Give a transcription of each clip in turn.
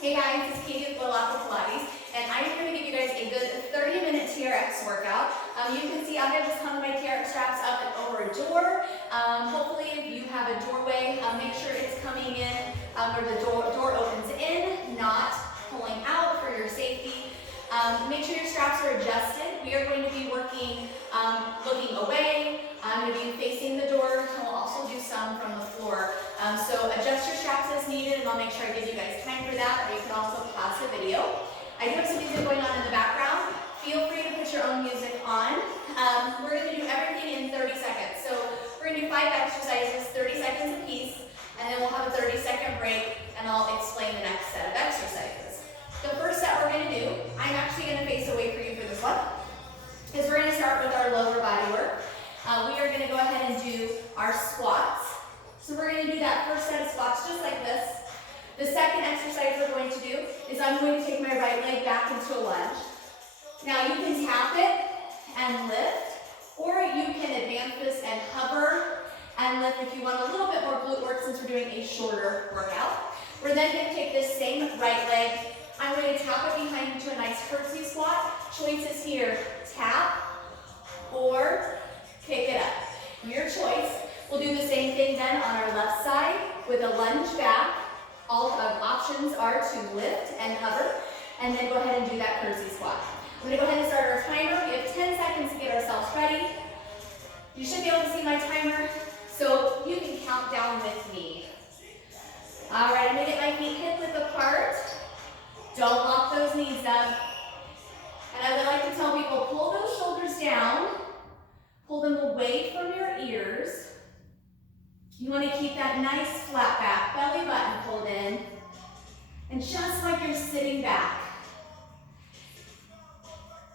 Hey guys, it's Katie with Local Pilates, and I'm here to give you guys a good 30-minute TRX workout. You can see I have just hung my TRX straps up and over a door. Hopefully if you have a doorway, make sure it's coming in where the door opens in, not pulling out for your safety. Make sure your straps are adjusted. We are going to be working looking away. I'm going to be facing the door, and we'll also do some from the floor. So adjust your straps as needed, and I'll make sure I give you guys time for that, or you can also pause the video. I do have some music going on in the background. Feel free to put your own music on. We're going to do everything in 30 seconds. So we're going to do 5 exercises, 30 seconds a piece, and then we'll have a 30-second break, and I'll explain the next set of exercises. The first set we're going to do, I'm actually going to face away for you for this one, is we're going to start with our lower body work. We are going to go ahead and do our squats. So we're going to do that first set of squats just like this. The second exercise we're going to do is I'm going to take my right leg back into a lunge. Now you can tap it and lift, or you can advance this and hover and lift if you want a little bit more glute work since we're doing a shorter workout. We're then going to take this same right leg. I'm going to tap it behind into a nice curtsy squat. Choices here, tap or kick it up. Your choice. We'll do the same thing then on our left side with a lunge back. All options are to lift and hover, and then go ahead and do that curtsy squat. I'm going to go ahead and start our timer. We have 10 seconds to get ourselves ready. You should be able to see my timer, so you can count down with me. All right, I'm going to get my feet hip-width apart. Don't lock those knees up. And I would like to tell people, pull those shoulders down. Pull them away from your ears. You want to keep that nice flat back, belly button pulled in. And just like you're sitting back.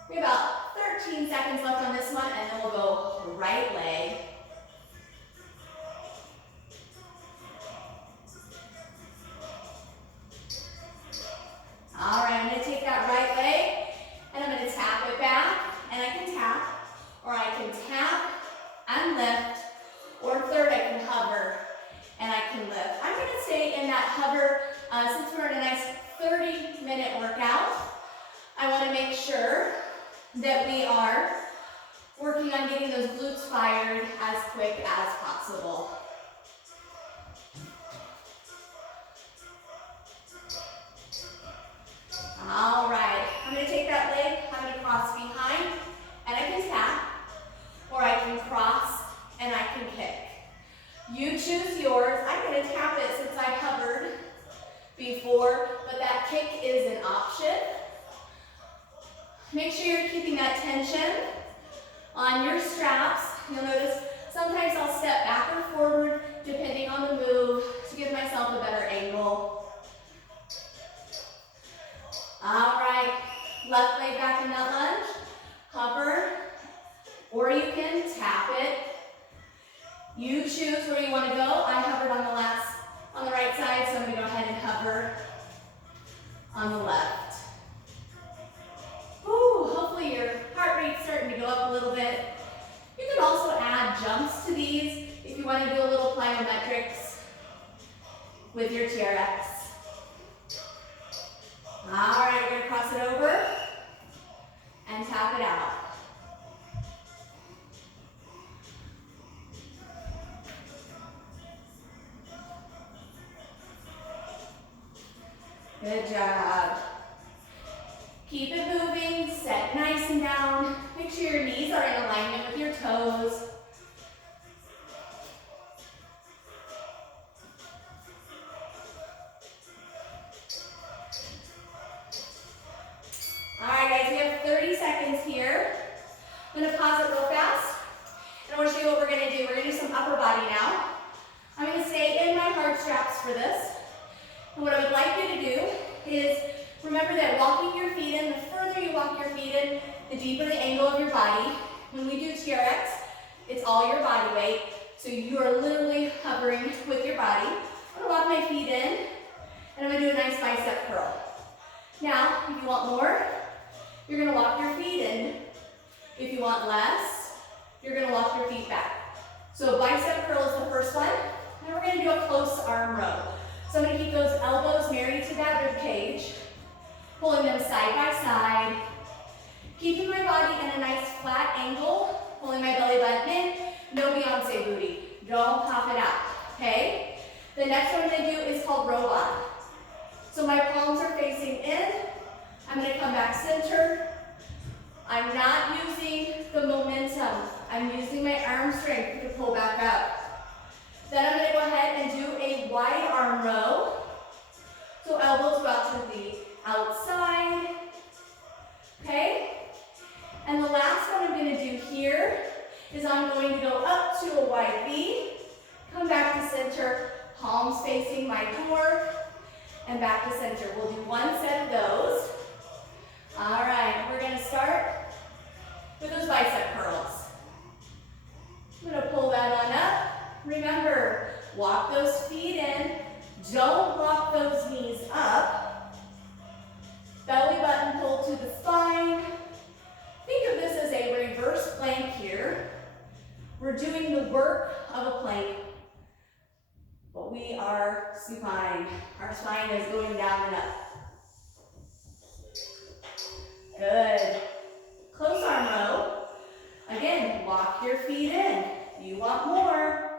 We have about 13 seconds left on this one, and then we'll go right leg. All right, I'm going to take that right leg, and I'm going to tap it back, and I can tap, or I can tap and lift, or third, I can hover and I can lift. I'm going to stay in that hover since we're in a nice 30-minute workout. I want to make sure that we are working on getting those glutes fired as quick as possible. All right, I'm going to take that leg, I'm going to cross behind, and I can tap, or I can cross and I can kick. You choose yours. I'm going to tap it since I've hovered before, but that kick is an option. Make sure you're keeping that tension on your straps. You'll notice sometimes I'll step back or forward depending on the move to give myself a better angle. All right, left leg back in that lunge, hover, or you can tap it. You choose where you want to go. I hovered on the right side, so I'm going to go ahead and hover on the left. Ooh, hopefully your heart rate's starting to go up a little bit. You can also add jumps to these if you want to do a little plyometrics with your TRX. All right, we're going to cross it over and tap it out. Good job. Keep it moving, set nice and down. Make sure your knees are in alignment with your toes. All right, guys, we have 30 seconds here. I'm going to pause it real fast, and I want to show you what we're going to do. We're going to do some upper body now. I'm going to stay in my hard straps for this. And what I would like you to do is remember that walking your feet in, the further you walk your feet in, the deeper the angle of your body. When we do TRX, it's all your body weight. So you are literally hovering with your body. I'm going to walk my feet in, and I'm going to do a nice bicep curl. Now, if you want more, you're going to walk your feet in. If you want less, you're going to walk your feet back. So bicep curl is the first one. Now we're going to do a close arm row. So I'm going to keep those elbows married to that rib cage. Pulling them side by side. Keeping my body in a nice flat angle. Pulling my belly button in. No Beyonce booty. Don't pop it out, okay? The next one I'm gonna do is called robot. So my palms are facing in. I'm gonna come back center. I'm not using the momentum. I'm using my arm strength to pull back up. Then I'm gonna go ahead and do a wide arm row. So elbows go out to the outside, okay? And the last one I'm gonna do here is I'm going to go up to a wide V, come back to center, palms facing my door, and back to center. We'll do one set of those. All right, we're gonna start with those bicep curls. I'm gonna pull that on up. Remember, walk those feet in. Don't lock those knees up. Belly button pull to the spine. Think of this as a reverse plank here. We're doing the work of a plank, but we are supine. Our spine is going down and up. Good. Close arm row. Again, walk your feet in. You want more.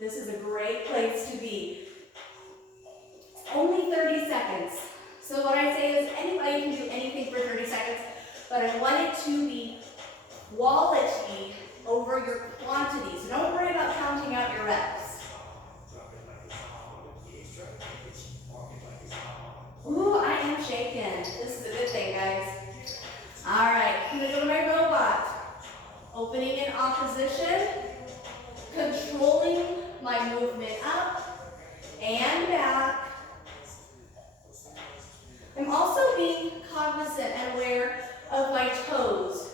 This is a great place to be. Only 30 seconds. So what I say is anybody can do anything for 30 seconds, but I want it to be quality over your quantity. So don't worry about counting out your reps. Ooh, I am shaking. This is a good thing, guys. All right, I'm gonna go to my robot. Opening in opposition, controlling my movement up and back. I'm also being cognizant and aware of my toes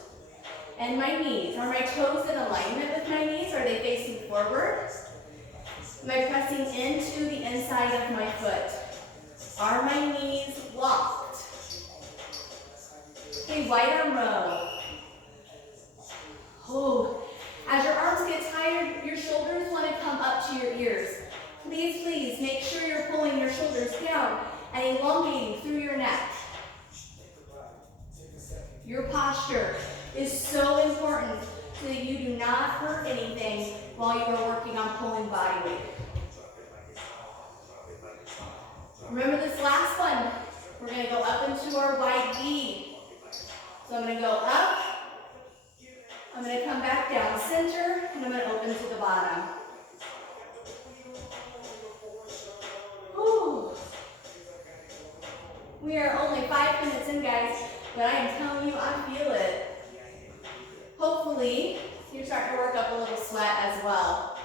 and my knees. Are my toes in alignment with my knees? Are they facing forward? Am I pressing into the inside of my foot? Are my knees locked? Okay, wide arm row. Oh, as your arms get tired, your shoulders want to come up to your ears. Please, please, make sure you're pulling your shoulders down and elongating through your neck. Your posture is so important so that you do not hurt anything while you are working on pulling body weight. Remember this last one, we're going to go up into our wide V. So I'm going to go up, I'm going to come back down center, and I'm going to open to the bottom. Whew. We are only 5 minutes in, guys, but I am telling you, I feel it. Hopefully, you're starting to work up a little sweat as well.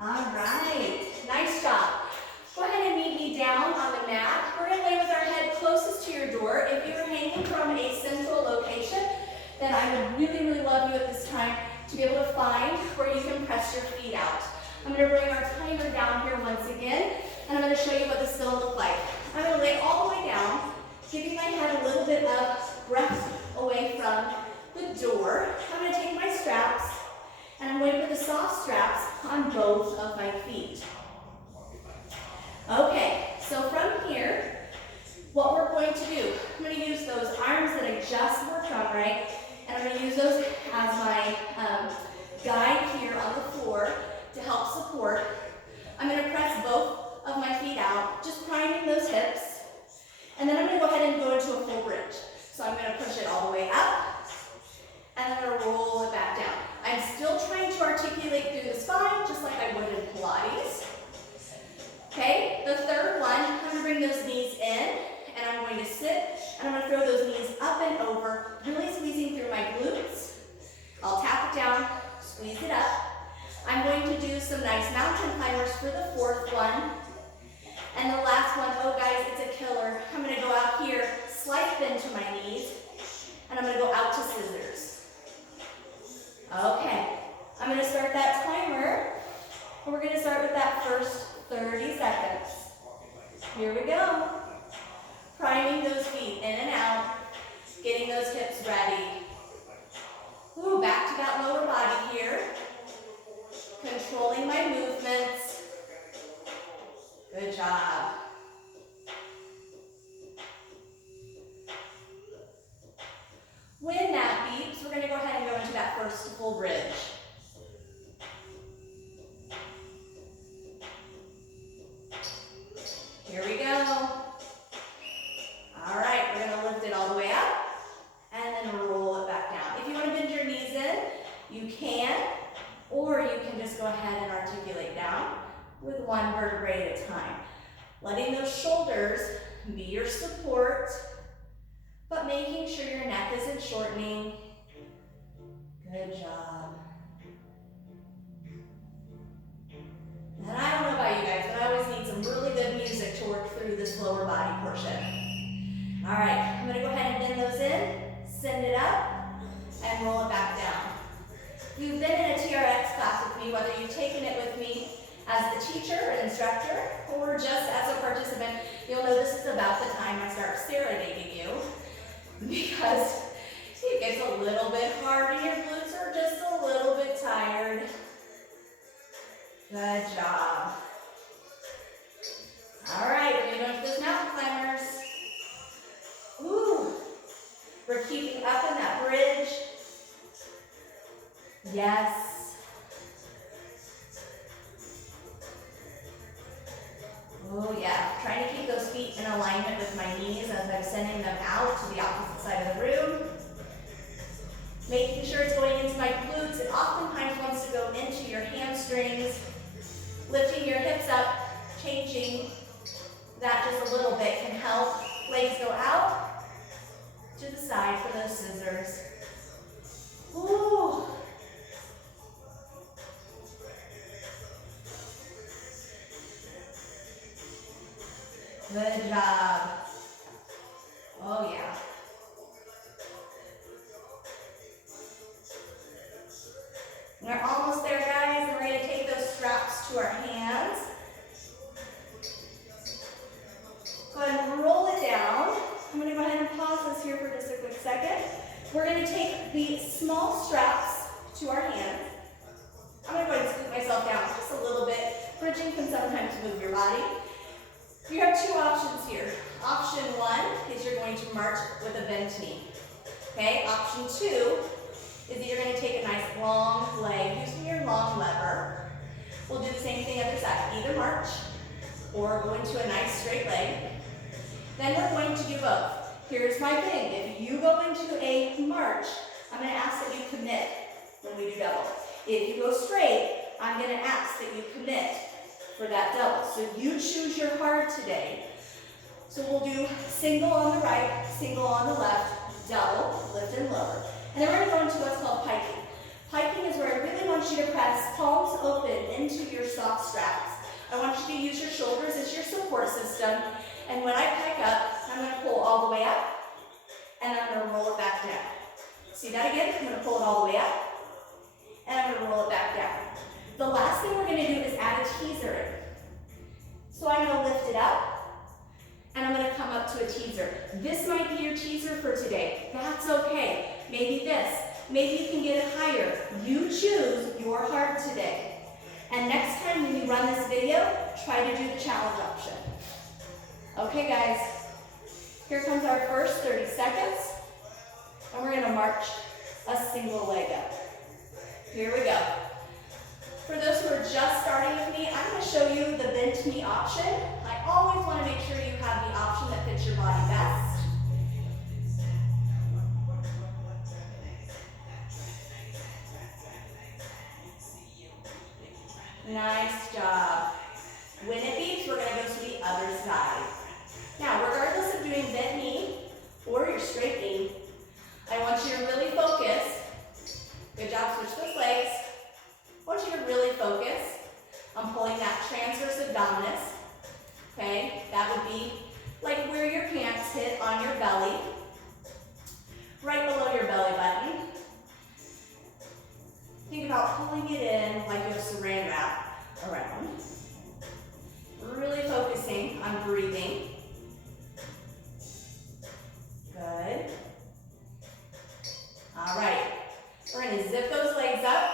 All right, nice job. Go ahead and meet me down on the mat. We're going to lay with our head closest to your door. If you're hanging from a central location, then I would really, really love you at this time to be able to find where you can press your feet out. I'm going to bring our timer down here once again, and I'm going to show you what this is going to look like. I'm going to lay all the way down, giving my head a little bit of breath away from the door. I'm going to take my straps, and I'm going to put the soft straps on both of my feet. Okay, so from here, what we're going to do, I'm going to use those arms that I just worked on, right? And I'm going to use those as my guide here on the floor to help support. I'm going to press both of my feet out, just priming those hips. And then I'm going to go ahead and go into a full bridge. So I'm going to push it all the way up, and I'm going to roll it back down. I'm still trying to articulate through the spine, just like I would in Pilates. Okay, the third one, I'm going to bring those knees in, and I'm going to sit, and I'm going to throw those knees up and over, really squeezing through my glutes. I'll tap it down, squeeze it up. I'm going to do some nice mountain climbers for the fourth one. And the last one, oh guys, it's a killer. I'm going to go out here, slight bend to my knees, and I'm going to go out to scissors. Okay, I'm going to start that timer, and we're going to start with that first 30 seconds. Here we go. Priming those feet in and out, getting those hips ready. Ooh, back to that lower body here. Controlling my movements. Good job. When that beeps, we're going to go ahead and go into that first full bridge. Here we go. All right, we're going to lift it all the way up and then roll it back down. If you want to bend your knees in, you can, or you can just go ahead and articulate down with one vertebrae at a time. Letting those shoulders be your support, but making sure your neck isn't shortening. Good job. And I don't know about you guys, but I always need some really good music to work through this lower body portion. All right, I'm gonna go ahead and bend those in, send it up, and roll it back down. If you've been in a TRX class with me, whether you've taken it with me as the teacher or instructor, or just as a participant, you'll know this is about the time I start serenading you, because it gets a little bit hard and your glutes are just a little bit tired. Good job. All right, we're going to go into those mountain climbers. Ooh, we're keeping up in that bridge. Yes. Oh yeah, trying to keep those feet in alignment with my knees as I'm sending them out to the opposite side of the room. Making sure it's going into my glutes. It oftentimes wants to go into your hamstrings. Lifting your hips up, changing that just a little bit can help. Legs go out to the side for those scissors. Ooh. Good job. Oh yeah. We're almost there, guys, and we're going to take those straps to our hands. Go ahead and roll it down. I'm going to go ahead and pause this here for just a quick second. We're going to take the small straps to our hands. I'm going to go ahead and scoot myself down just a little bit. Bridging can sometimes move your body. You have two options here. Option one is you're going to march with a bent knee. Okay, option two is that you're going to take a nice long leg using your long lever. We'll do the same thing other side. Either march or go into a nice straight leg. Then we're going to do both. Here's my thing. If you go into a march, I'm going to ask that you commit when we do double. If you go straight, I'm going to ask that you commit for that double. So you choose your hard today. So we'll do single on the right, single on the left, double, lift and lower. And then we're going to go into what's called piking. Piking is where I really want you to press palms open into your soft straps. I want you to use your shoulders as your support system. And when I pike up, I'm going to pull all the way up, and I'm going to roll it back down. See that again? I'm going to pull it all the way up, and I'm going to roll it back down. The last thing we're going to do is add a teaser in. So I'm going to lift it up, and I'm going to come up to a teaser. This might be your teaser for today. That's okay. Maybe this. Maybe you can get it higher. You choose your hard today. And next time when you run this video, try to do the challenge option. Okay, guys. Here comes our first 30 seconds. And we're going to march a single leg up. Here we go. For those who are just starting with me, I'm going to show you the bent knee option. I always want to make sure you have the option that fits your body best. Nice job. When it beeps, we're going to go to the other side. Now, regardless of doing bent knee or your straight knee, I want you to really focus. Good job, switch those legs. I want you to really focus on pulling that transverse abdominis. Okay, that would be like where your pants hit on your belly, right below your belly button. Think about pulling it in like you have saran wrap around. Really focus We're gonna zip those legs up,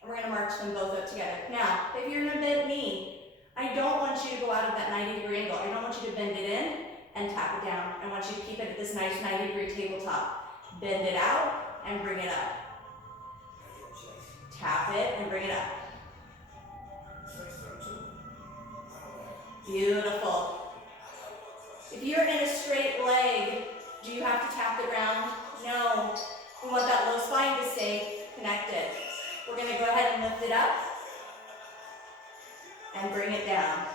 and we're gonna march them both up together. Now, if you're in a bent knee, I don't want you to go out of that 90-degree angle. I don't want you to bend it in and tap it down. I want you to keep it at this nice 90-degree tabletop. Bend it out and bring it up. Tap it and bring it up. Beautiful. If you're in a straight leg, do you have to tap the ground? No. We want that low spine to stay connected. We're going to go ahead and lift it up and bring it down.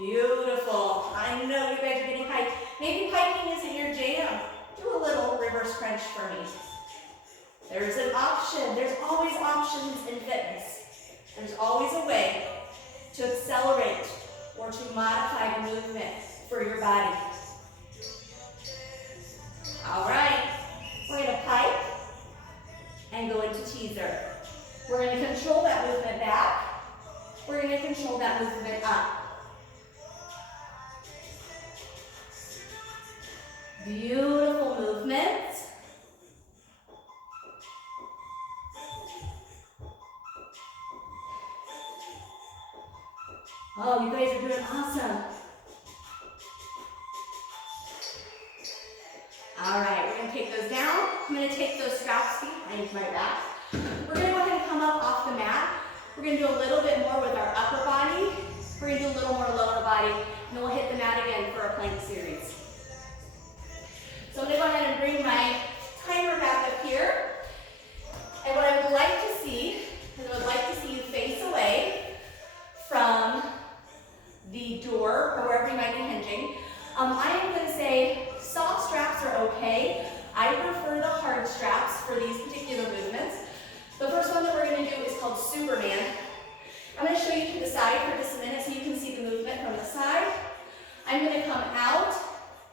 Beautiful. I know you guys are getting high. Maybe piking isn't your jam. Do a little reverse crunch for me. There's an option. There's always options in fitness. There's always a way to accelerate or to modify the movement for your body. All right. We're going to pike and go into teaser. We're going to control that movement back. We're going to control that movement up. Beautiful movements. Oh, you guys are doing awesome. All right, we're going to take those down. I'm going to take those straps behind my back. We're going to go ahead and come up off the mat. We're going to do a little bit more with our upper body. We're going to do a little more lower body, and then we'll hit the mat again for a plank series. So I'm going to go ahead and bring my timer back up here. And what I would like to see is I would like to see you face away from the door or wherever you might be hinging. I am going to say soft straps are okay. I prefer the hard straps for these particular movements. The first one that we're going to do is called Superman. I'm going to show you to the side for just a minute so you can see the movement from the side. I'm going to come out,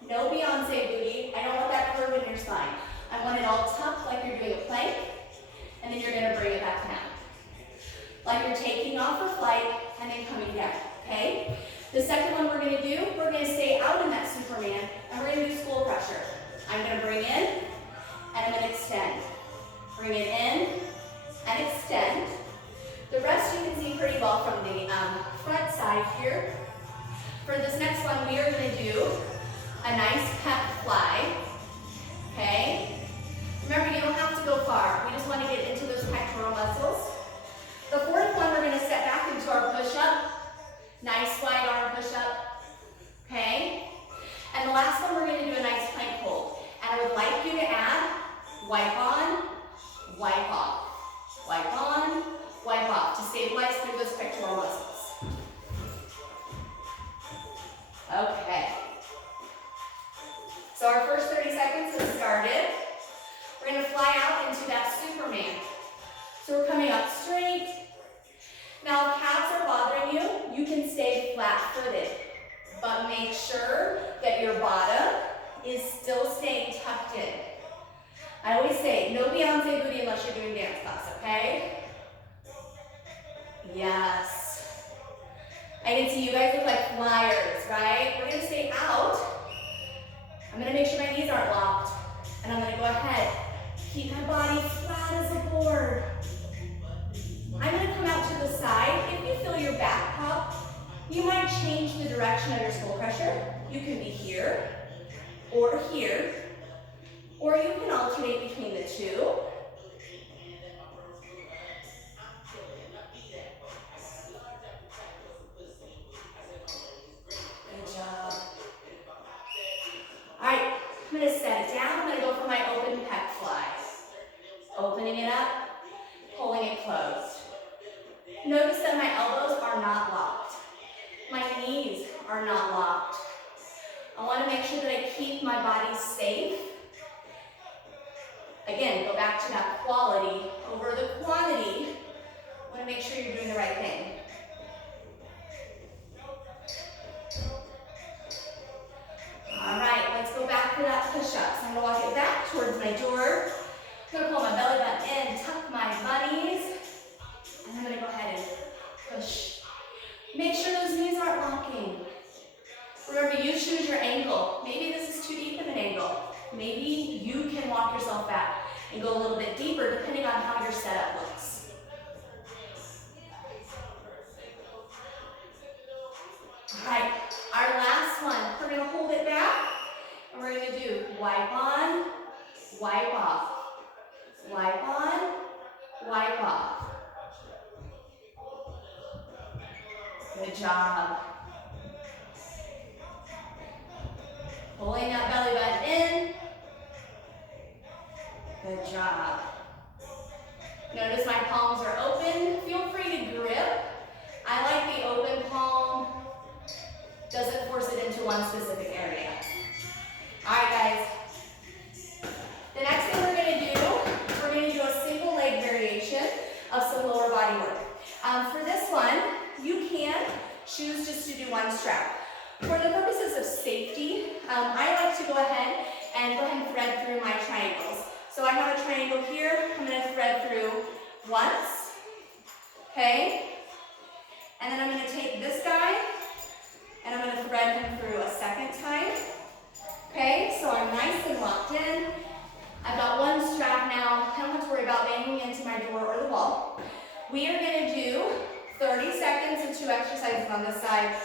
no Beyonce booty. I don't want that curve in your spine. I want it all tucked like you're doing a plank, and then you're going to bring it back down. Like you're taking off for flight and then coming down, okay? The second one we're going to do, we're going to stay out in that Superman, and we're going to do skull pressure. I'm going to bring in, and I'm going to extend. Bring it in, and extend. The rest you can see pretty well from the front side here. For this next one, we are going to do a nice pep fly, okay? Remember, you don't have to go far. We just want to get into those pectoral muscles. The fourth one, we're going to step back into our push-up. Nice wide arm push-up, okay? And the last one, we're going to do a nice plank hold. And I would like you to add wipe on, wipe off. Wipe on, wipe off to stabilize through those pectoral muscles. Okay. So our first 30 seconds has started. We're going to fly out into that Superman. So we're coming up straight. Now, if calves are bothering you, you can stay flat-footed, but make sure that your bottom is still staying tucked in. I always say, no Beyonce booty unless you're doing dance class, okay? Yes. I can see you guys look like flyers, right? We're going to stay out. I'm going to make sure my knees aren't locked, and I'm going to go ahead. Keep my body flat as a board. I'm going to come out to the side. If you feel your back pop, you might change the direction of your skull pressure. You can be here, or you can alternate between the two. Good job. All right, I'm going to set it down. I'm going to go for my open pec fly. Opening it up, pulling it closed. Notice that my elbows are not locked. My knees are not locked. I want to make sure that I keep my body safe. Again, go back to that quality over the quantity. I want to make sure you're doing the right thing. All right, let's go back to that push-up. So I'm going to walk it back towards my door. I'm going to pull my belly button in, tuck my bunnies, and I'm going to go ahead and push. Make sure those knees aren't locking. Remember, you choose your angle. Maybe this is too deep of an angle. Maybe you can walk yourself back and go a little bit deeper depending on how your setup looks. All right, our last one, we're gonna hold it back and we're gonna do wipe on, wipe off, wipe on, wipe off. Good job. Pulling that belly button in. Good job. Notice my palms are open. Feel free to grip. I like the open palm. Doesn't force it into one specific area. All right, guys. The next thing we're going to do a single leg variation of some lower body work. For this one, you can choose just to do one strap. For the purposes of safety, I like to go ahead and thread through my triangles. So I have a triangle here. I'm going to thread through once, okay? And then I'm going to take this guy and I'm going to thread him through a second time, okay? So I'm nice and locked in. I've got one strap now. I don't have to worry about banging into my door or the wall. We are going to do 30 seconds of 2 exercises on this side,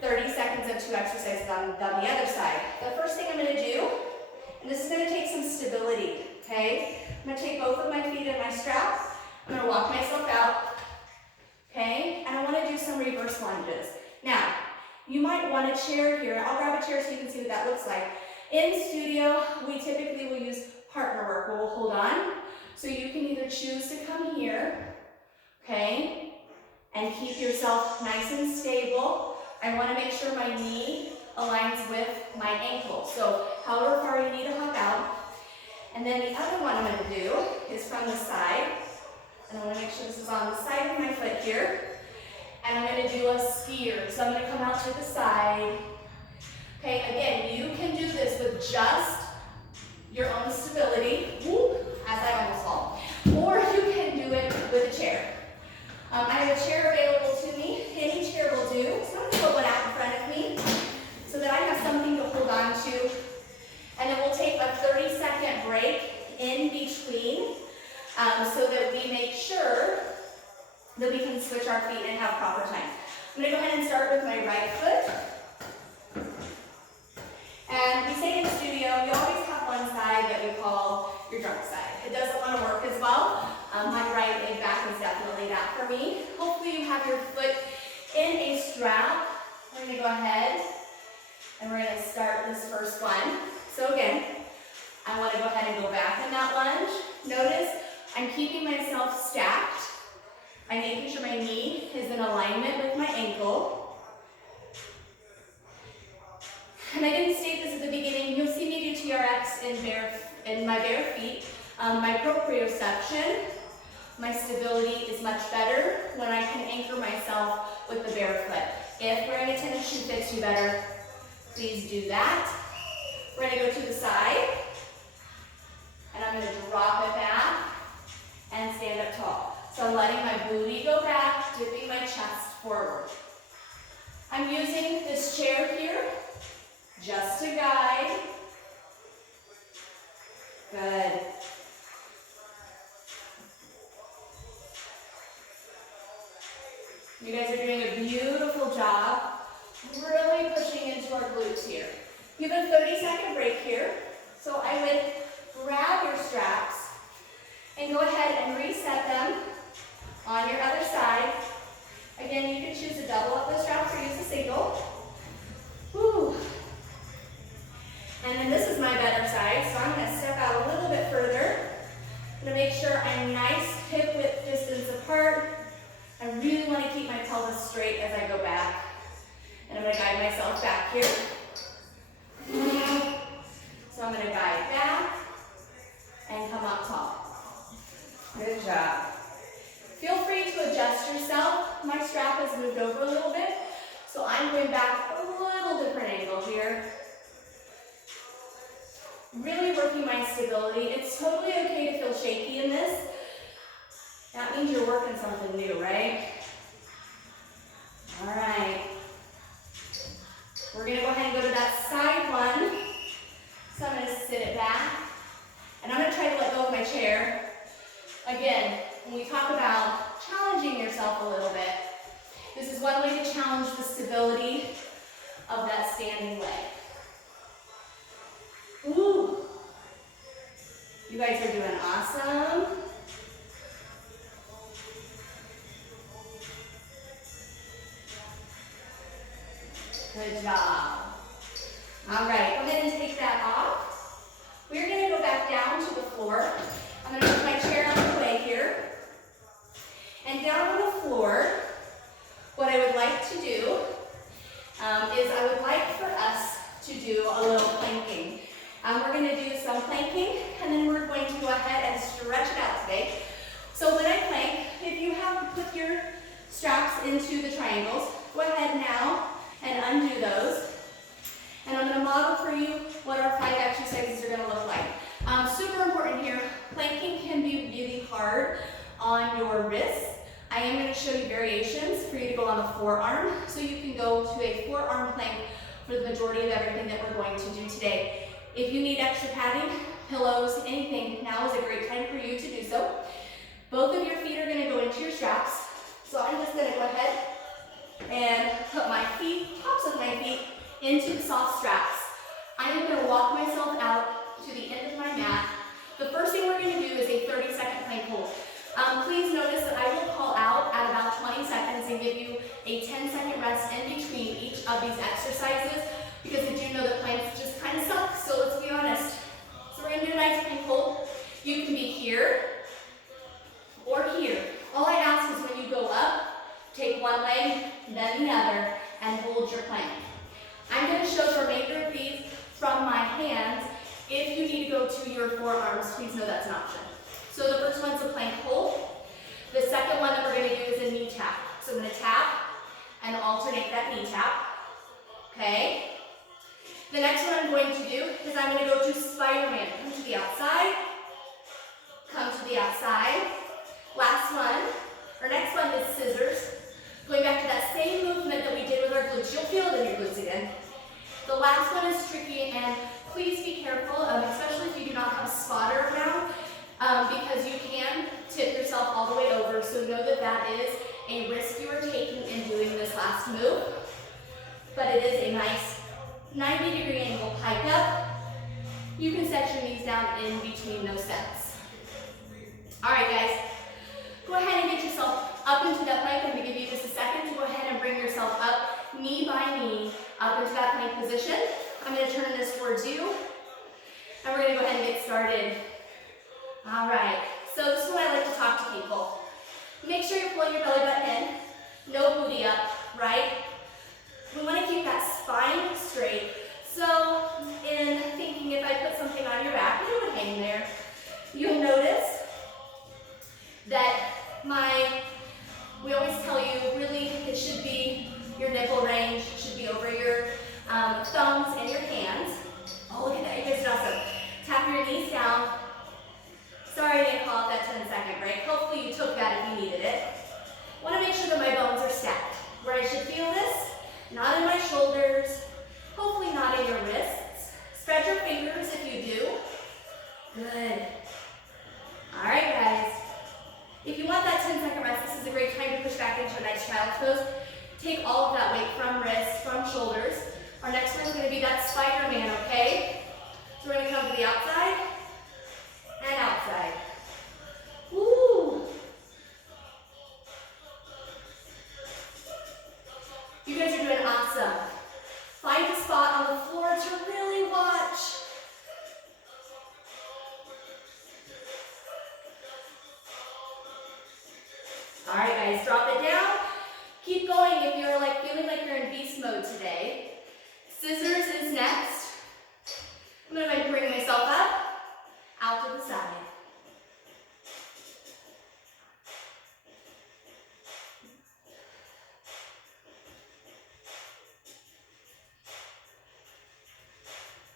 30 seconds of 2 exercises on the other side. The first thing I'm going to do, and this is going to take some stability, okay? I'm going to take both of my feet in my strap. I'm going to walk myself out, okay? And I want to do some reverse lunges. Now, you might want a chair here. I'll grab a chair so you can see what that looks like. In studio, we typically will use partner work where we'll hold on. So you can either choose to come here, okay? And keep yourself nice and stable. I want to make sure my knee aligns with my ankle. So however far you need to hop out. And then the other one I'm going to do is from the side. And I want to make sure this is on the side of my foot here. And I'm going to do a skier. So I'm going to come out to the side. Okay, again, you can do this with just your own stability, as I almost fall. Or you can do it with a chair. I have a chair available to me. Any chair will do. So I'm going to put one out in front of me so that I have something to hold on to. And then we'll take a 30-second break in between so that we make sure that we can switch our feet and have proper time. I'm going to go ahead and start with my right foot. And we say in studio, you always have one side that we call your drunk side. It doesn't want to work as well. My right leg back is definitely that for me. Hopefully you have your foot in a strap. We're going to go ahead and we're going to start this first one. So again, I want to go ahead and go back in that lunge. Notice I'm keeping myself stacked. I'm making sure my knee is in alignment with my ankle. And I didn't state this at the beginning. You'll see me do TRX in my bare feet. My proprioception, my stability is much better when I can anchor myself with the bare foot. If wearing a tennis shoe fits you better, please do that. We're going to go to the side, and I'm going to drop it back and stand up tall. So I'm letting my booty go back, dipping my chest forward. I'm using this chair here just to guide. Good. You guys are doing a beautiful job, really pushing into our glutes here. You have a 30-second break here, so I would grab your straps and go ahead and reset them on your other side. Again, you can choose to double up the straps or use a single. Woo. And then this is my better side, so I'm going to step out a little bit further. I'm going to make sure I'm nice hip width distance apart. I really want to keep my pelvis straight as I go back. And I'm going to guide myself back here. So I'm going to guide back and come up tall. Good job. Feel free to adjust yourself. My strap has moved over a little bit, so I'm going back a little different angle here. Really working my stability. It's totally okay to feel shaky in this. That means you're working something new, right? All right. We're going to go ahead and go to that side one. So I'm going to sit You guys are doing awesome. Good job. All right, go ahead and take that off. We're going to go back down to the floor. I'm going to move my chair out of the way here. And down on the floor, what I would like to do is I would like for us to do a little planking. We're going to do some planking, and then we're going to go ahead and stretch it out today. So when I plank, if you have put your straps into the triangles, go ahead now and undo those. And I'm going to model for you what our 5 exercises are going to look like. Super important here, planking can be really hard on your wrists. I am going to show you variations for you to go on the forearm, so you can go to a forearm plank for the majority of everything that we're going to do today. If you need extra padding, pillows, anything, now is a great time for you to do so. Both of your feet are going to go into your straps, so I'm just going to go ahead and put my feet, tops of my feet, into the soft straps. I am going to walk myself out to the end of my mat. The first thing we're going to do is a 30-second plank hold. Please notice that I will call out at about 20 seconds and give you a 10-second rest in between each of these exercises, because I do know that planks just kind of suck, so let's be honest. So we're going to do a nice plank hold. You can be here or here. All I ask is when you go up, take one leg, then the other, and hold your plank. I'm going to show the remainder of these from my hands. If you need to go to your forearms, please know that's an option. So the first one's a plank hold. The second one that we're going to do is a knee tap. So I'm going to tap and alternate that knee tap. Okay? The next one I'm going to do is I'm going to go to Spider-Man. Come to the outside. Come to the outside. Last one, or next one is scissors. Going back to that same movement that we did with our glutes. You'll feel it in your glutes again. The last one is tricky, and please be careful, especially if you do not have a spotter around, because you can tip yourself all the way over. So know that that is a risk you are taking in doing this last move. But it is a nice 90-degree angle pike up. You can set your knees down in between those sets. All right, guys. Go ahead and get yourself up into that plank. I'm going to give you just a second to go ahead and bring yourself up, knee by knee, up into that plank position. I'm going to turn this towards you, and we're going to go ahead and get started. All right, so this is when I like to talk to people. Make sure you're pulling your belly button in, no booty up, right? We want to keep that spine straight. So in thinking if I put something on your back, it would hang there. You'll notice that we always tell you, really, it should be your nipple range, should be over your thumbs and your hands. Oh, look at that, you guys did awesome. Tap your knees down. Sorry I didn't call it that 10-second break. Hopefully you took that if you needed it. I want to make sure that my bones are stacked. Where I should feel this, not in my shoulders, hopefully not in your wrists. Spread your fingers if you do. Good. All right, guys. If you want that 10-second rest, this is a great time to push back into a nice child's pose. Take all of that weight from wrists, from shoulders. Our next one is going to be that Spider-Man, okay? So we're going to come to the outside and outside. Woo! You guys are doing awesome. Find a spot on the floor to really watch. All right, guys, drop it down. Keep going if you're feeling like you're in beast mode today. Scissors is next. I'm going to bring myself up, out to the side.